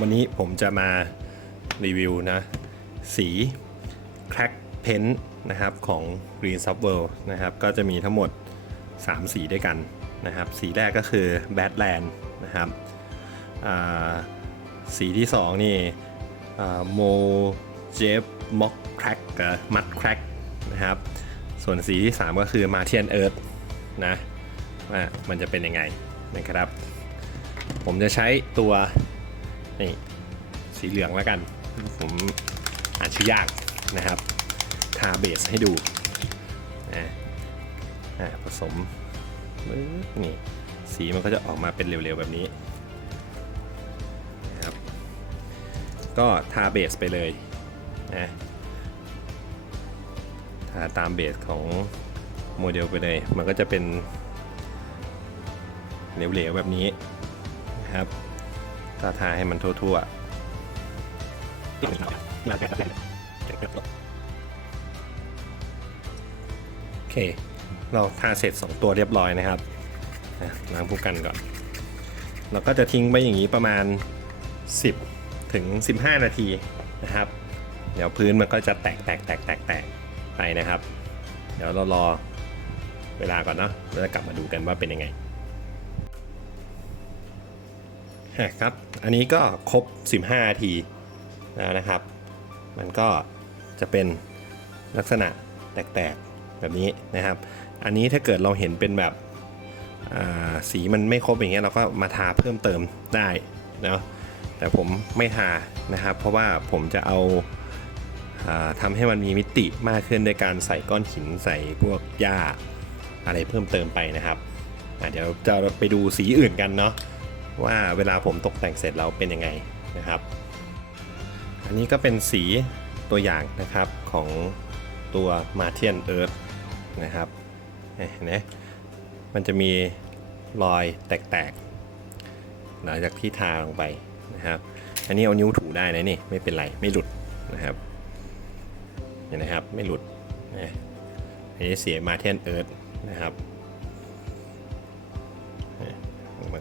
วันนี้ผมจะมารีวิวนะ สี Crack Paint นะครับของ Green s u b w o r l d นะครับก็จะมีทั้งหมด 3 สีด้วยกันนะครับ สีแรกก็คือ Badland นะครับสีที่ 2 นี่โมเจฟม็อกแครกกับมัดแครกนะครับ ส่วนสีที่ 3 ก็คือ Martian Earth นะว่ามันจะเป็นยังไงนะครับ ผมจะใช้ตัวนี่สีเหลืองแล้วกัน ผมอ่านชื่อยากนะครับ ทาเบสให้ดูอ่าอ่าผสมนี่สีมันก็จะออกมาเป็นเร็วๆ แบบนี้นะครับ ก็ทาเบสไปเลยนะทาตามเบสของโมเดลไปเลย มันก็จะเป็นเหลวๆ แบบนี้ นะครับถ้าทาให้มันทั่วๆโอเค เราทาเสร็จ 2 ตัวเรียบร้อยนะครับล้างผู้กันก่อน เราก็จะทิ้งไว้อย่างนี้ประมาณ 10 ถึง 15 นาทีนะครับ เดี๋ยวพื้นมันก็จะแตกแตกแตกแตกแตกไปนะครับ เดี๋ยวเรารอเวลาก่อนเนาะแล้วจะกลับมาดูกันว่าเป็นยังไง ครับ อันนี้ก็ครบ 15นาทีแล้วนะครับ มันก็จะเป็นลักษณะแตกๆแบบนี้นะครับ อันนี้ถ้าเกิดเราเห็นเป็นแบบสีมันไม่ครบอย่างเงี้ยเราก็มาทาเพิ่มเติมได้นะแต่ผมไม่ทานะครับ เพราะว่าผมจะเอาอาทำให้มันมีมิติมากขึ้นด้วยการใส่ก้อนหินใส่พวกหญ้าอะไรเพิ่มเติมไปนะครับเดี๋ยวจะไปดูสีอื่นกันเนาะ ว่าเวลาผมตกแต่งเสร็จแล้วเป็นยังไงนะครับ อันนี้ก็เป็นสีตัวอย่างนะครับของตัว Martian Earth นะครับเห็นไหมมันจะมีรอยแตกๆ หลังจากที่ทาลงไปนะครับ อันนี้เอานิ้วถูได้นะนี่ไม่เป็นไรไม่หลุดนะครับเห็นนะครับไม่หลุดนะอันนี้เสีย Martian Earth นะครับ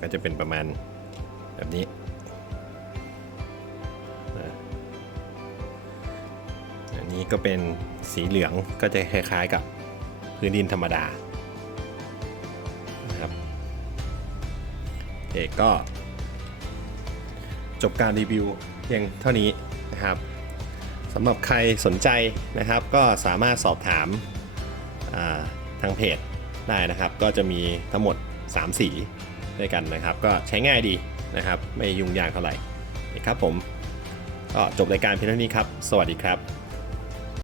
ก็จะเป็นประมาณแบบนี้อันนี้ก็เป็นสีเหลืองก็จะคล้ายๆกับพื้นดินธรรมดานะครับเอกก็ จบการรีวิวเพียงเท่านี้นะครับสำหรับใครสนใจนะครับก็สามารถสอบถามาทางเพจได้นะครับ ก็จะมีทั้งหมด 3 สี ด้วยกันนะครับ ก็ใช้ง่ายดีนะครับ ไม่ยุ่งยากเท่าไหร่นะครับผมก็จบรายการเพียงเท่านี้ครับ สวัสดีครับ